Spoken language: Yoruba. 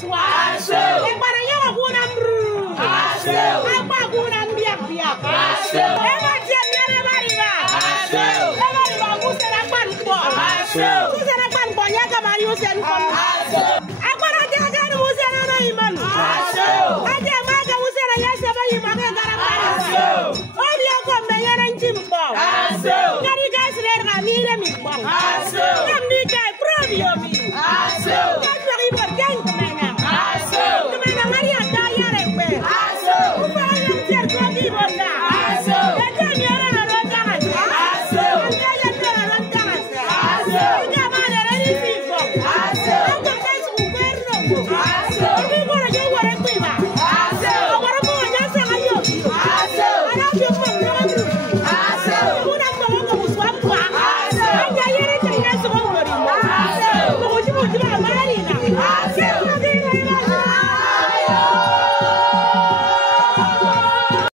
iswa. E para yo kuna mru. Apa kuna mbiak biak. E ma jenya le bariga. E bariga kusera kwanko. Kusera kwanko ya kamari usen ko. Akora jaga usena no iman. Aja maga usena ya seba imane garabari. Odia ko me yana njimbo. Ngari gasre ramire mi bo. Ngamni kai probio mi. Ngari berjang kemana? Kemana ngari ada ya rekwe. Upaya yang terjadi bona. Jadi ni orang orang jangan. Anda yang orang jangan. Anda mana dari sini? Aku tak suka berno. Ini boleh